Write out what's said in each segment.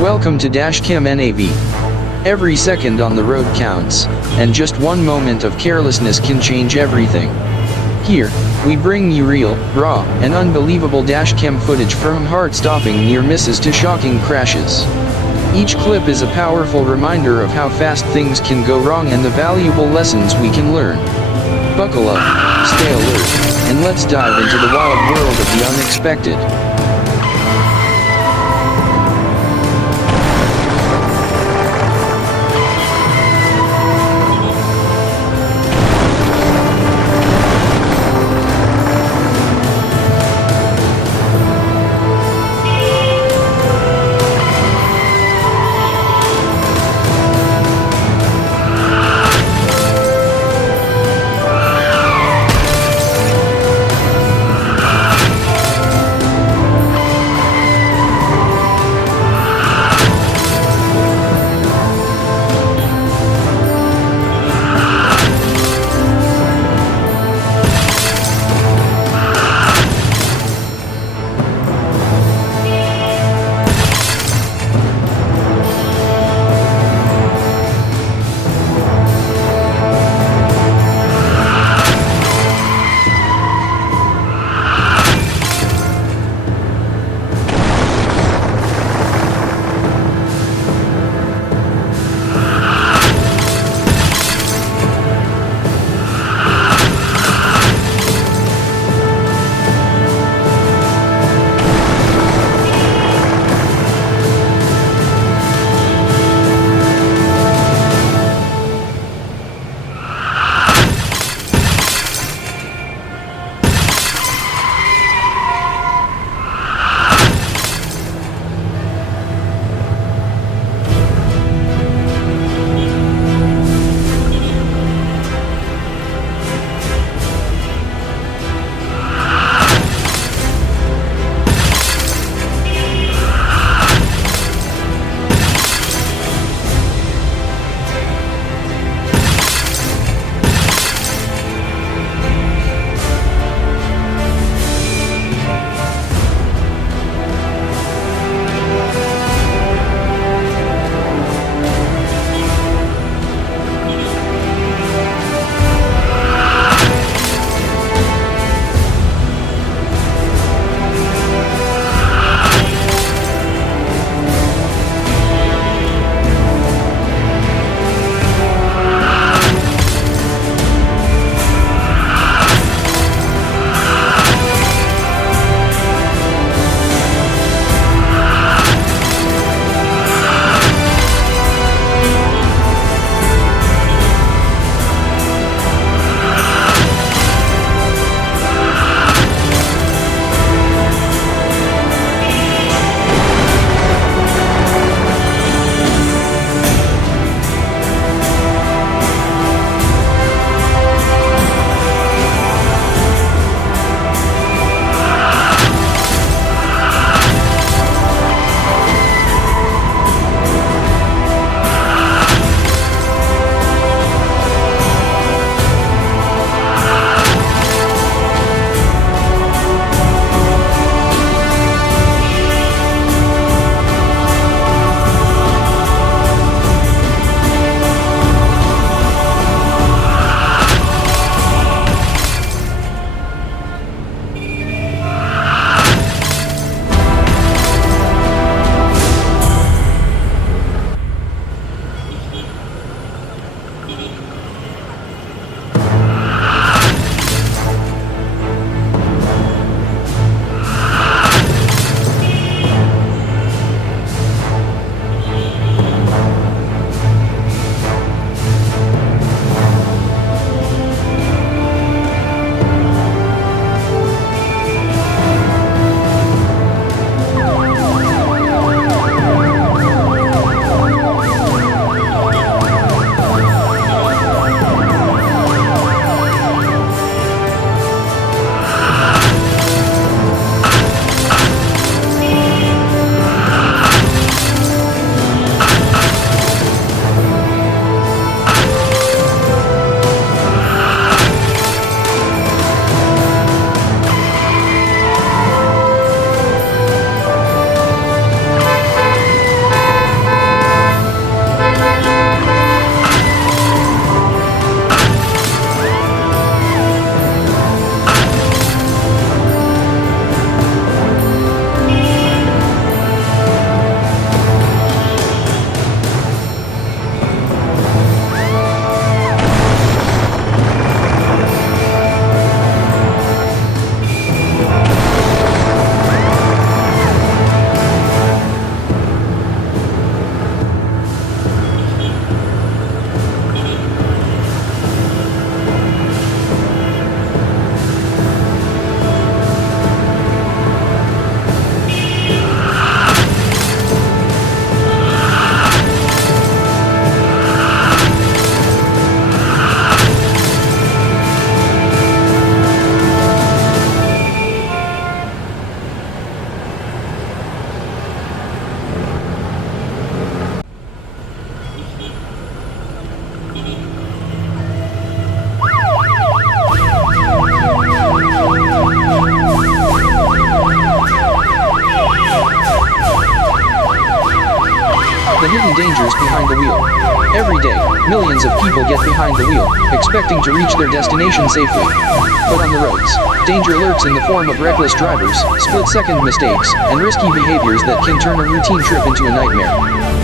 Welcome to Dashcam NAV. Every second on the road counts, and just one moment of carelessness can change everything. Here, we bring you real, raw, and unbelievable dashcam footage from heart-stopping near misses to shocking crashes. Each clip is a powerful reminder of how fast things can go wrong and the valuable lessons we can learn. Buckle up, stay alert, and let's dive into the wild world of the unexpected. The hidden dangers behind the wheel. Every day, millions of people get behind the wheel, expecting to reach their destination safely. But on the roads, danger lurks in the form of reckless drivers, split-second mistakes, and risky behaviors that can turn a routine trip into a nightmare.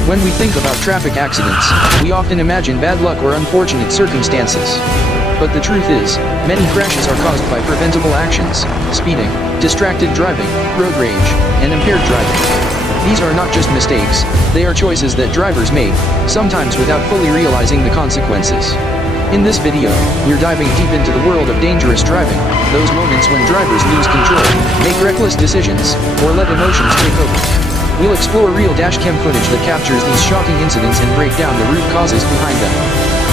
When we think about traffic accidents, we often imagine bad luck or unfortunate circumstances. But the truth is, many crashes are caused by preventable actions: speeding, distracted driving, road rage, and impaired driving. These are not just mistakes, they are choices that drivers make, sometimes without fully realizing the consequences. In this video, we're diving deep into the world of dangerous driving, those moments when drivers lose control, make reckless decisions, or let emotions take over. We'll explore real dashcam footage that captures these shocking incidents and break down the root causes behind them.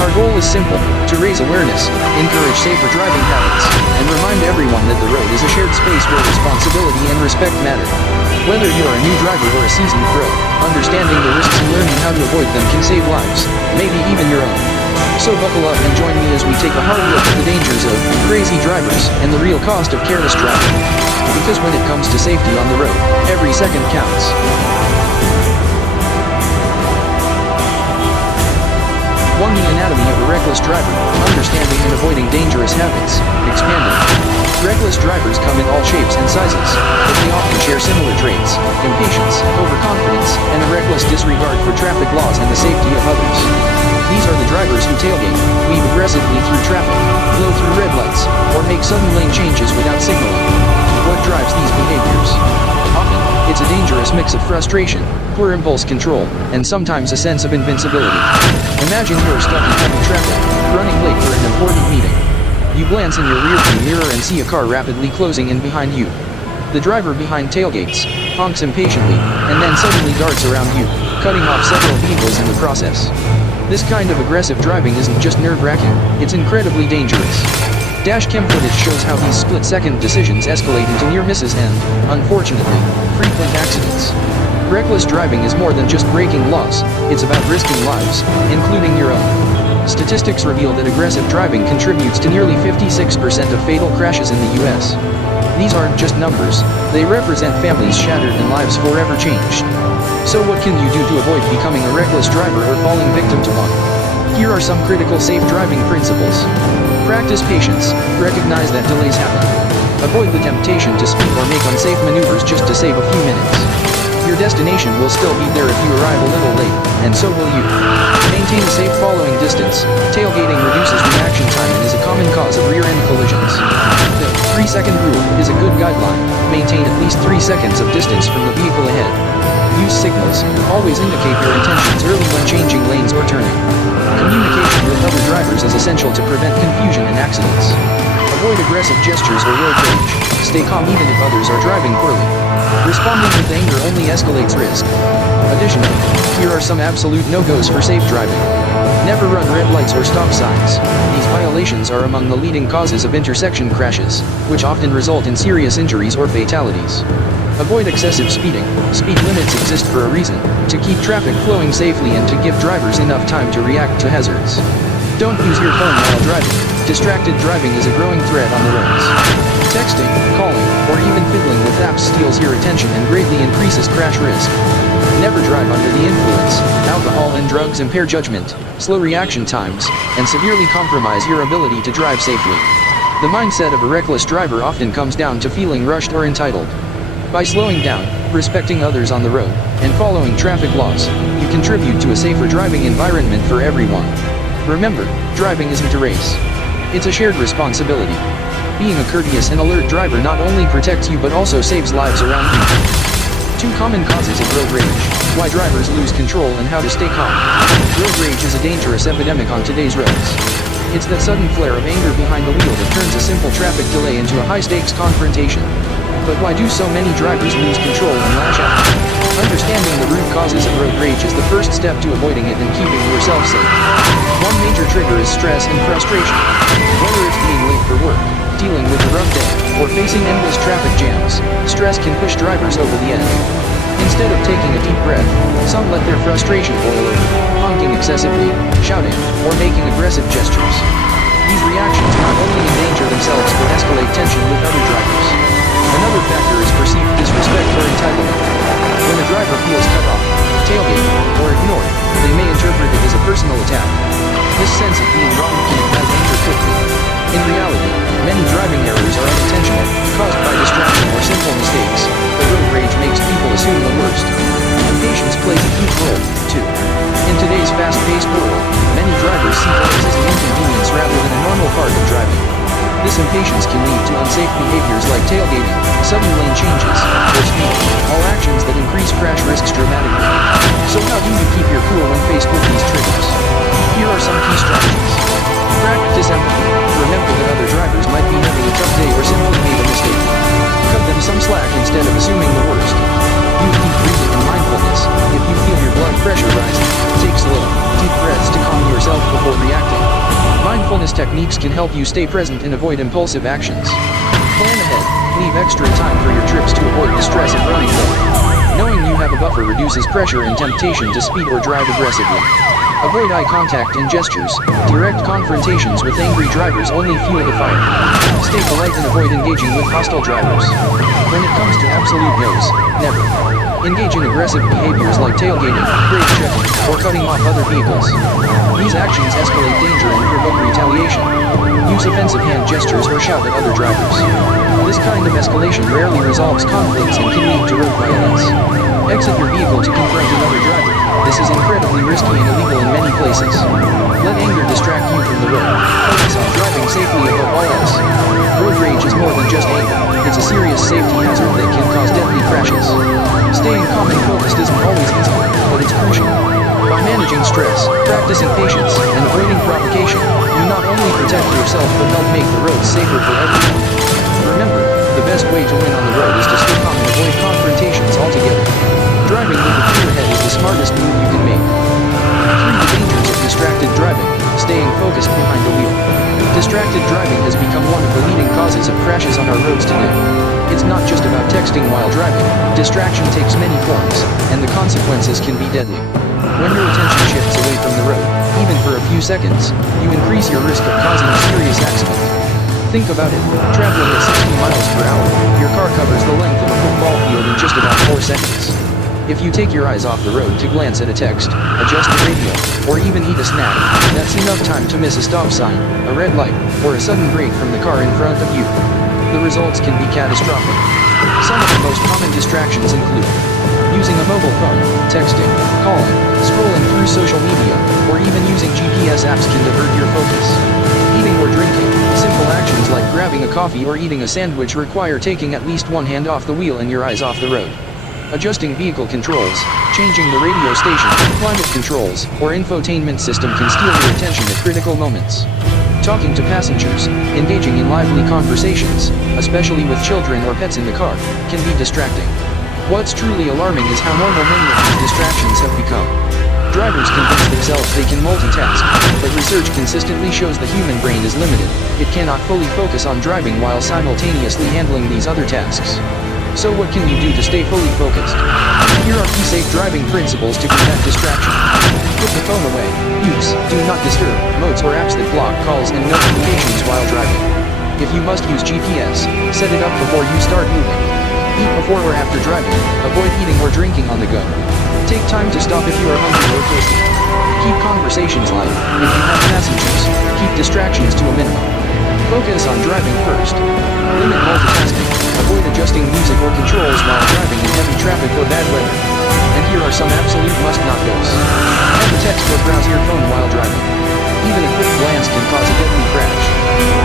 Our goal is simple: to raise awareness, encourage safer driving habits, and remind everyone that the road is a shared space where responsibility and respect matter. Whether you're a new driver or a seasoned pro, understanding the risks and learning how to avoid them can save lives, maybe even your own. So buckle up and join me as we take a hard look at the dangers of crazy drivers and the real cost of careless driving. Because when it comes to safety on the road, every second counts. 1. The anatomy of a reckless driver: understanding and avoiding dangerous habits. Expanded. Reckless drivers come in all shapes and sizes, but they often share similar traits: impatience, overconfidence, and a reckless disregard for traffic laws and the safety of others. These are the drivers who tailgate, weave aggressively through traffic, blow through red lights, or make sudden lane changes without signaling. What drives these behaviors? Often, it's a dangerous mix of frustration, poor impulse control, and sometimes a sense of invincibility. Imagine you're stuck in heavy traffic, running late for an important meeting. You glance in your rearview mirror and see a car rapidly closing in behind you. The driver behind tailgates, honks impatiently, and then suddenly darts around you, cutting off several vehicles in the process. This kind of aggressive driving isn't just nerve-wracking, it's incredibly dangerous. Dashcam footage shows how these split-second decisions escalate into near misses and, unfortunately, frequent accidents. Reckless driving is more than just breaking laws, it's about risking lives, including your own. Statistics reveal that aggressive driving contributes to nearly 56% of fatal crashes in the US. These aren't just numbers, they represent families shattered and lives forever changed. So what can you do to avoid becoming a reckless driver or falling victim to one? Here are some critical safe driving principles. Practice patience, recognize that delays happen. Avoid the temptation to speed or make unsafe maneuvers just to save a few minutes. Your destination will still be there if you arrive a little late, and so will you. Maintain a safe following distance. Tailgating reduces reaction time and is a common cause of rear-end collisions. The 3-second rule is a good guideline. Maintain at least 3 seconds of distance from the vehicle ahead. Use signals. Always indicate your intentions early when changing lanes or turning. Communication with other drivers is essential to prevent confusion and accidents. Avoid aggressive gestures or road rage. Stay calm even if others are driving poorly. Responding with anger only escalates risk. Additionally, here are some absolute no-goes for safe driving. Never run red lights or stop signs. These violations are among the leading causes of intersection crashes, which often result in serious injuries or fatalities. Avoid excessive speeding. Speed limits exist for a reason: to keep traffic flowing safely and to give drivers enough time to react to hazards. Don't use your phone while driving. Distracted driving is a growing threat on the roads. Texting, calling, or even fiddling with apps steals your attention and greatly increases crash risk. Never drive under the influence. Alcohol and drugs impair judgment, slow reaction times, and severely compromise your ability to drive safely. The mindset of a reckless driver often comes down to feeling rushed or entitled. By slowing down, respecting others on the road, and following traffic laws, you contribute to a safer driving environment for everyone. Remember, driving isn't a race. It's a shared responsibility. Being a courteous and alert driver not only protects you but also saves lives around you. 2 common causes of road rage: why drivers lose control and how to stay calm. Road rage is a dangerous epidemic on today's roads. It's that sudden flare of anger behind the wheel that turns a simple traffic delay into a high-stakes confrontation. But why do so many drivers lose control and lash out? Understanding the root causes of road rage is the first step to avoiding it and keeping yourself safe. One major trigger is stress and frustration. Whether it's being late for work, dealing with a rough day, or facing endless traffic jams, stress can push drivers over the edge. Instead of taking a deep breath, some let their frustration boil over, honking excessively, shouting, or making aggressive gestures. These reactions not only endanger themselves but escalate tension with other drivers. Another factor is perceived disrespect or entitlement. When a driver feels cut off, tailgated, or ignored, personal attack. This sense of being wronged can ignite anger quickly. In reality, many driving errors are unintentional, caused by distraction or simple mistakes, but road rage makes people assume the worst. Impatience plays a huge role, too. In today's fast-paced world, many drivers see delays as an inconvenience rather than a normal part of driving. This impatience can lead to unsafe behaviors like tailgating, sudden lane changes, or speeding, all actions that increase crash risks dramatically. So how do you keep your cool when faced with these triggers? Here are some key strategies. Practice empathy. Remember that other drivers might be having a tough day or simply made a mistake. Cut them some slack instead of assuming the worst. Use deep breathing and mindfulness. If you feel your blood pressure rising, take slow, deep breaths to calm yourself before reacting. Mindfulness techniques can help you stay present and avoid impulsive actions. Plan ahead. Leave extra time for your trips to avoid the stress of running late. Knowing you have a buffer reduces pressure and temptation to speed or drive aggressively. Avoid eye contact and gestures. Direct confrontations with angry drivers only fuel the fire. Stay polite and avoid engaging with hostile drivers. When it comes to absolute no's, never engage in aggressive behaviors like tailgating, brake checking, or cutting off other vehicles. These actions escalate danger and provoke retaliation. Use offensive hand gestures or shout at other drivers. This kind of escalation rarely resolves conflicts and can lead to road violence. Exit your vehicle to confront another driver. This is incredibly risky and illegal in many places. Let anger distract you from the road. Focus on driving safely above all else. Road rage is more than just anger. It's a serious safety hazard that can cause deadly crashes. Staying calm and focused isn't always easy, but it's crucial. By managing stress, practicing patience, and avoiding provocation, you not only protect yourself but help make the roads safer for everyone. Remember, the best way to win on the road is to stay calm and avoid confrontations altogether. Driving with a clear head is the smartest move you can make. 3. The dangers of distracted driving. Staying focused behind the wheel. Distracted driving has become one of the leading causes of crashes on our roads today. It's not just about texting while driving. Distraction takes many forms, and the consequences can be deadly. When your attention shifts away from the road, even for a few seconds, you increase your risk of causing a serious accident. Think about it. Traveling at 60 miles per hour, your car covers the length of a football field in just about 4 seconds. If you take your eyes off the road to glance at a text, adjust the radio, or even eat a snack, that's enough time to miss a stop sign, a red light, or a sudden brake from the car in front of you. The results can be catastrophic. Some of the most common distractions include using a mobile phone, texting, calling, scrolling through social media, or even using GPS apps can divert your focus. Eating or drinking. Simple actions like grabbing a coffee or eating a sandwich require taking at least one hand off the wheel and your eyes off the road. Adjusting vehicle controls, changing the radio station, climate controls, or infotainment system can steal your attention at critical moments. Talking to passengers, engaging in lively conversations, especially with children or pets in the car, can be distracting. What's truly alarming is how normal many of these distractions have become. Drivers convince themselves they can multitask, but research consistently shows the human brain is limited. It cannot fully focus on driving while simultaneously handling these other tasks. So what can you do to stay fully focused? Here are key safe driving principles to prevent distraction. Put the phone away. Use Do Not Disturb modes or apps that block calls and notifications while driving. If you must use GPS, set it up before you start moving. Eat before or after driving. Avoid eating or drinking on the go. Take time to stop if you are hungry or thirsty. Keep conversations light. If you have passengers, keep distractions to a minimum. Focus on driving first. Limit multitasking. Avoid adjusting music or controls while driving in heavy traffic or bad weather. And here are some absolute must-not-dos. Never text or browse your phone while driving. Even a quick glance can cause a deadly crash.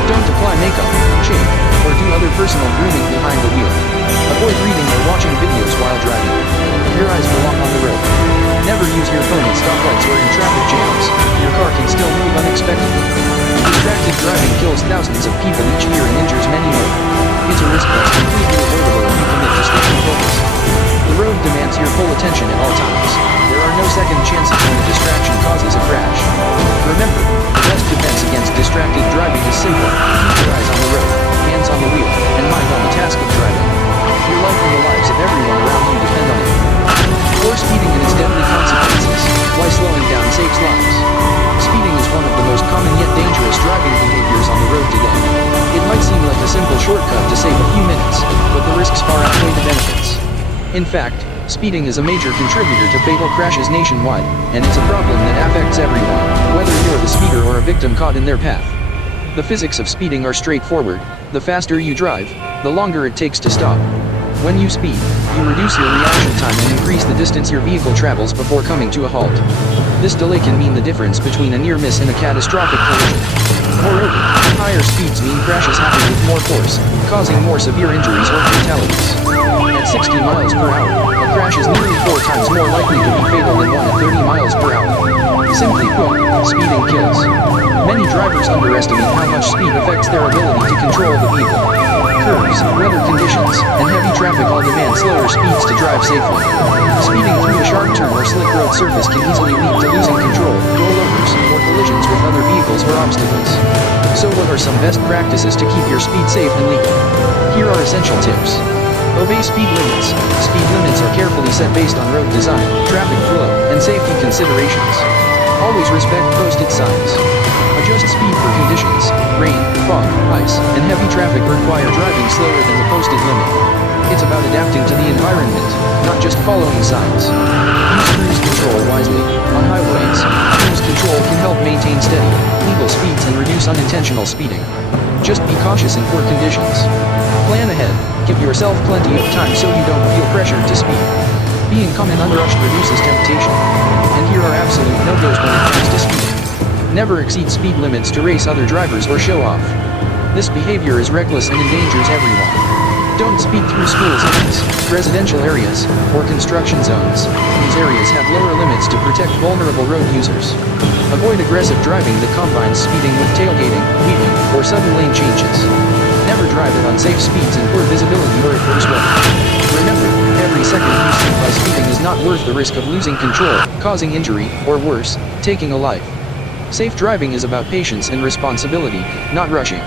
Don't apply makeup, shave, or do other personal grooming behind the wheel. Avoid reading or watching videos while driving. Your eyes belong on the road. Never use your phone at stoplights or in traffic jams. Your car can still move unexpectedly. Distracted driving kills thousands of people each year and injures many more. It's a risk that's completely avoidable if you commit to staying focused. The road demands your full attention at all times. There are no second chances when a distraction causes a crash. Remember, the best defense against distracted driving is simple. Keep your eyes on the road, hands on the wheel, and mind on the task of driving. Your life and the lives of everyone around you depend on it. Poor speeding and its deadly consequences. Why slowing down saves lives. Speeding is one of the most common yet dangerous driving behaviors on the road today. It might seem like a simple shortcut to save a few minutes, but the risks far outweigh the benefits. In fact, Speeding is a major contributor to fatal crashes nationwide, and it's a problem that affects everyone, whether you're the speeder or a victim caught in their path. The physics of speeding are straightforward. The faster you drive, the longer it takes to stop. When you speed, you reduce your reaction time and increase the distance your vehicle travels before coming to a halt. This delay can mean the difference between a near miss and a catastrophic collision. Moreover, higher speeds mean crashes happen with more force, causing more severe injuries or fatalities. At 60 miles per hour, a crash is nearly 4 times more likely to be fatal than one at 30 miles per hour. Simply put, speeding kills. Many drivers underestimate how much speed affects their ability to control the vehicle. Curves, weather conditions, and heavy traffic all demand slower speeds to drive safely. Speeding through a sharp turn or slick road surface can easily lead to losing control, rollovers, or collisions with other vehicles or obstacles. So what are some best practices to keep your speed safe and legal? Here are essential tips. Obey speed limits. Speed limits are carefully set based on road design, traffic flow, and safety considerations. Always respect posted signs. Adjust speed for conditions. Rain, fog, ice, and heavy traffic require driving slower than the posted limit. It's about adapting to the environment, not just following signs. Use cruise control wisely. On highways, cruise control can help maintain steady, legal speeds and reduce unintentional speeding. Just be cautious in poor conditions. Plan ahead. Give yourself plenty of time so you don't feel pressured to speed. Being calm and unrushed reduces temptation. And here are absolute no-goes when it comes to speeding. Never exceed speed limits to race other drivers or show off. This behavior is reckless and endangers everyone. Don't speed through school zones, residential areas, or construction zones. These areas have lower limits to protect vulnerable road users. Avoid aggressive driving that combines speeding with tailgating, weaving, or sudden lane changes. Never drive at unsafe speeds in poor visibility or adverse weather. Remember, every second you save by speeding is not worth the risk of losing control, causing injury, or worse, taking a life. Safe driving is about patience and responsibility, not rushing.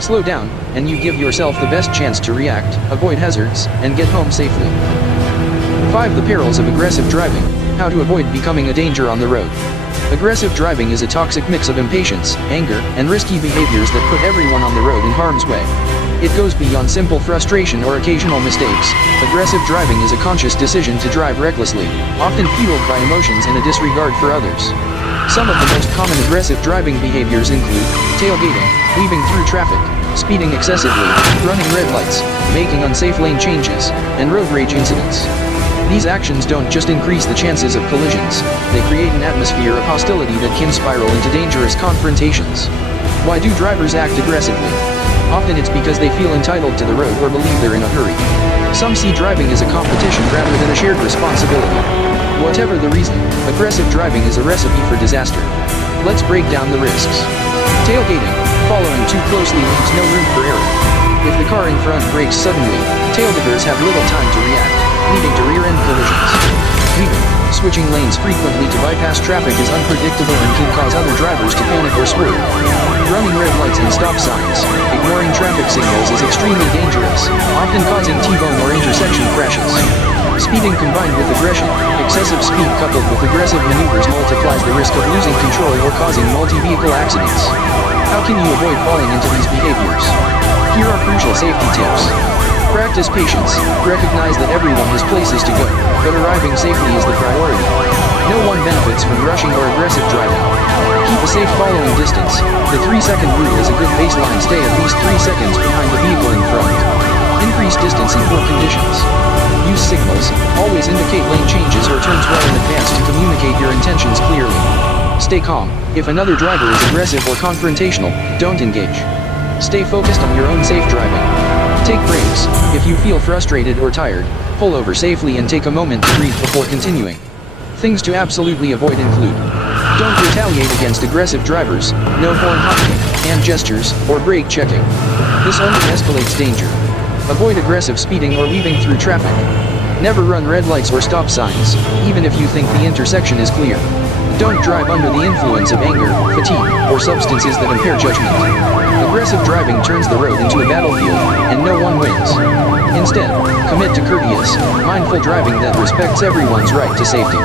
Slow down, and you give yourself the best chance to react, avoid hazards, and get home safely. 5. The perils of aggressive driving. How to avoid becoming a danger on the road. Aggressive driving is a toxic mix of impatience, anger, and risky behaviors that put everyone on the road in harm's way. It goes beyond simple frustration or occasional mistakes. Aggressive driving is a conscious decision to drive recklessly, often fueled by emotions and a disregard for others. Some of the most common aggressive driving behaviors include tailgating, weaving through traffic, speeding excessively, running red lights, making unsafe lane changes, and road rage incidents. These actions don't just increase the chances of collisions, they create an atmosphere of hostility that can spiral into dangerous confrontations. Why do drivers act aggressively? Often it's because they feel entitled to the road or believe they're in a hurry. Some see driving as a competition rather than a shared responsibility. Whatever the reason, aggressive driving is a recipe for disaster. Let's break down the risks. Tailgating. Following too closely leaves no room for error. If the car in front brakes suddenly, tailgaggers have little time to react, leading to rear-end collisions. Weaving. Switching lanes frequently to bypass traffic is unpredictable and can cause other drivers to panic or swerve. Running red lights and stop signs, ignoring traffic signals is extremely dangerous, often causing T-bone or intersection crashes. Speeding combined with aggression. Excessive speed coupled with aggressive maneuvers multiplies the risk of losing control or causing multi-vehicle accidents. How can you avoid falling into these behaviors? Here are crucial safety tips. Practice patience. Recognize that everyone has places to go, but arriving safely is the priority. No one benefits from rushing or aggressive driving. Keep a safe following distance. The 3-second rule is a good baseline. Stay at least 3 seconds behind the vehicle in front. Increase distance in poor conditions. Use signals. Always indicate lane changes or turns well in advance to communicate your intentions clearly. Stay calm. If another driver is aggressive or confrontational, don't engage. Stay focused on your own safe driving. Take breaks. If you feel frustrated or tired, pull over safely and take a moment to breathe before continuing. Things to absolutely avoid include: don't retaliate against aggressive drivers, no horn honking, hand gestures, or brake checking. This only escalates danger. Avoid aggressive speeding or weaving through traffic. Never run red lights or stop signs, even if you think the intersection is clear. Don't drive under the influence of anger, fatigue, or substances that impair judgment. Aggressive driving turns the road into a battlefield, and no one wins. Instead, commit to courteous, mindful driving that respects everyone's right to safety.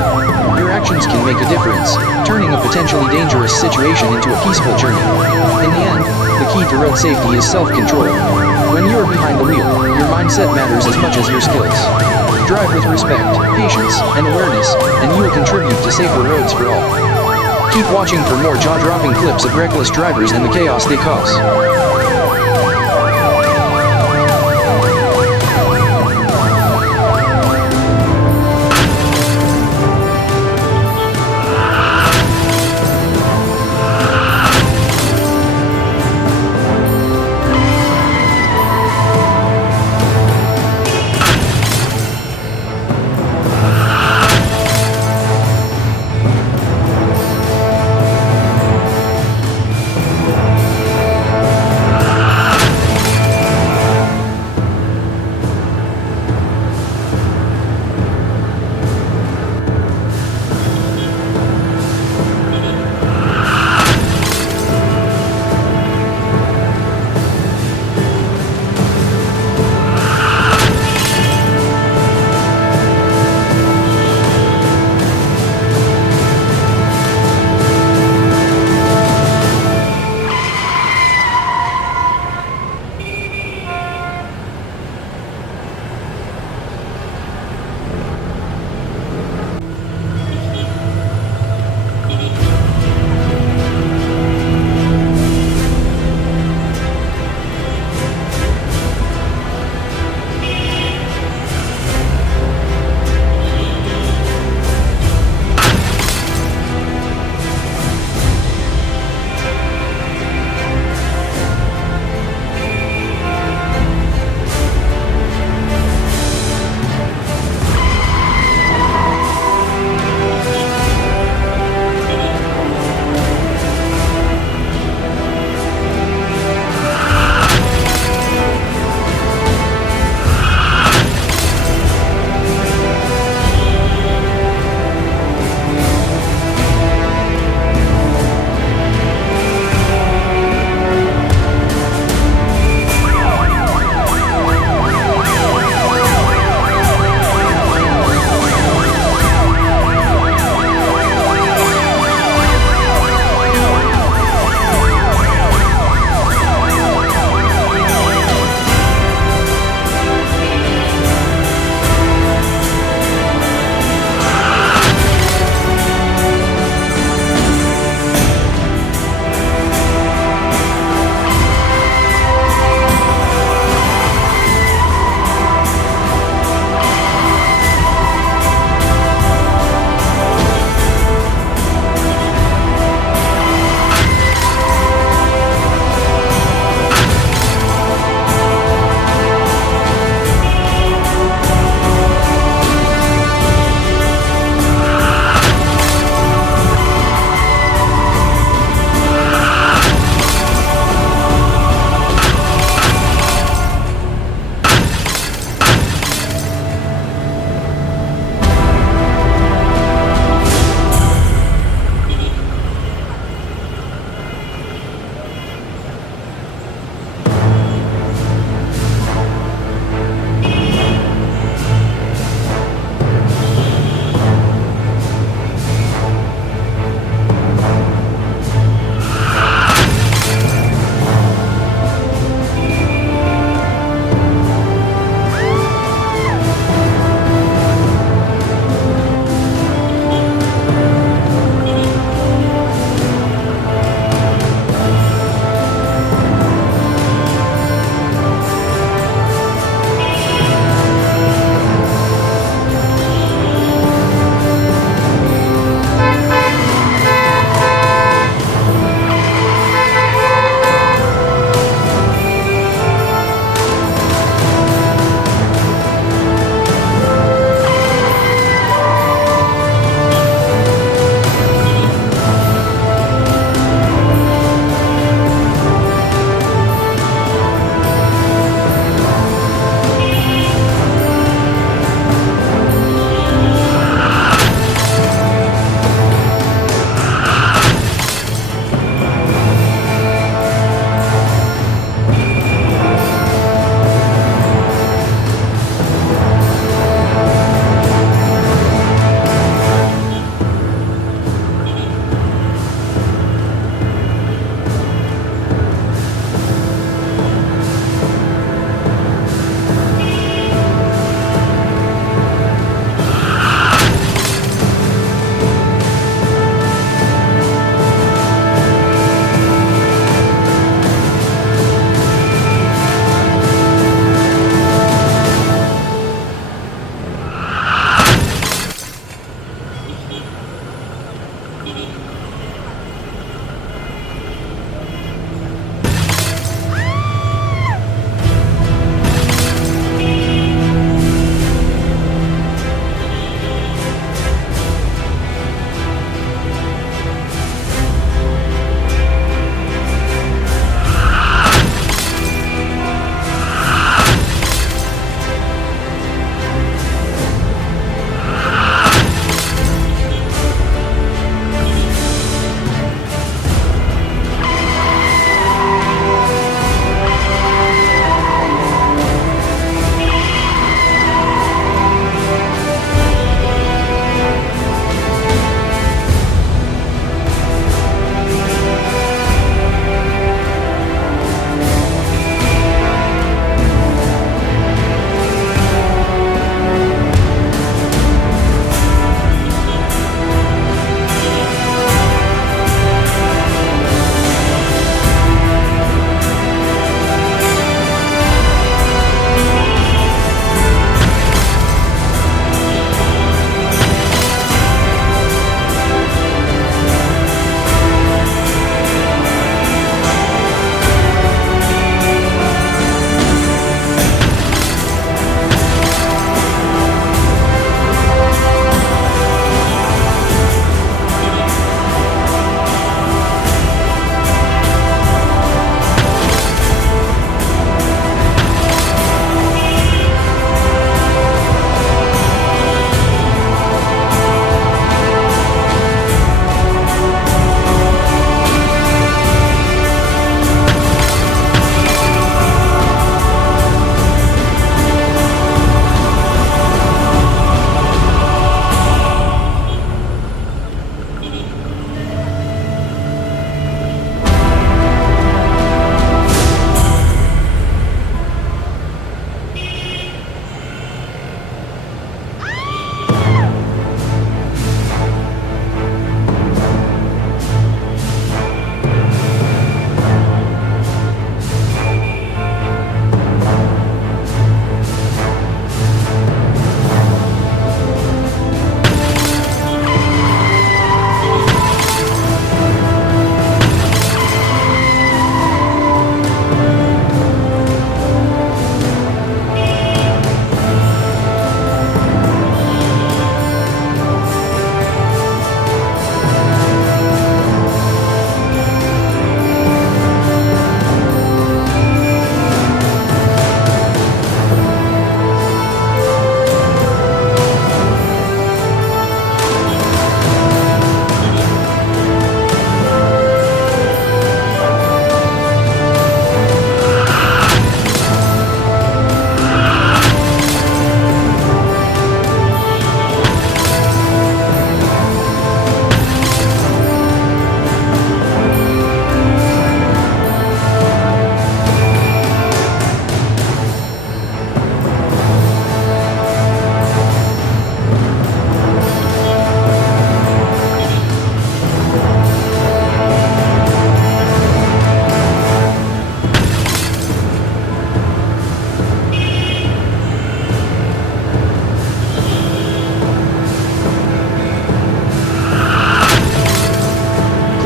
Your actions can make a difference, turning a potentially dangerous situation into a peaceful journey. In the end, the key to road safety is self-control. When you are behind the wheel, your mindset matters as much as your skills. Drive with respect, patience, and awareness, and you will contribute to safer roads for all. Keep watching for more jaw-dropping clips of reckless drivers and the chaos they cause.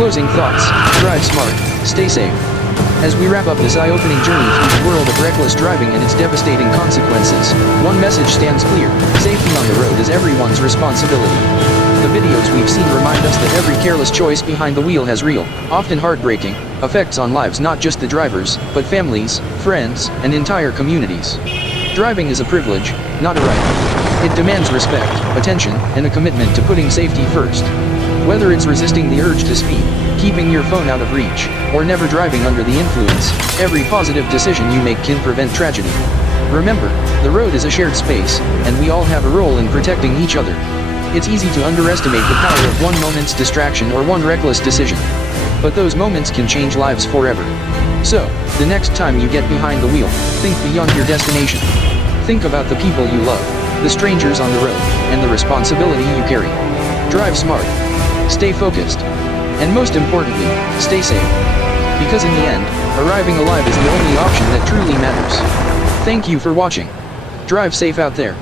Closing thoughts: drive smart, stay safe. As we wrap up this eye-opening journey through the world of reckless driving and its devastating consequences, one message stands clear: safety on the road is everyone's responsibility. The videos we've seen remind us that every careless choice behind the wheel has real, often heartbreaking, effects on lives, not just the drivers, but families, friends, and entire communities. Driving is a privilege, not a right. It demands respect, attention, and a commitment to putting safety first. Whether it's resisting the urge to speed, keeping your phone out of reach, or never driving under the influence, every positive decision you make can prevent tragedy. Remember, the road is a shared space, and we all have a role in protecting each other. It's easy to underestimate the power of one moment's distraction or one reckless decision. But those moments can change lives forever. So, the next time you get behind the wheel, think beyond your destination. Think about the people you love, the strangers on the road, and the responsibility you carry. Drive smart. Stay focused. And most importantly, stay safe. Because in the end, arriving alive is the only option that truly matters. Thank you for watching. Drive safe out there.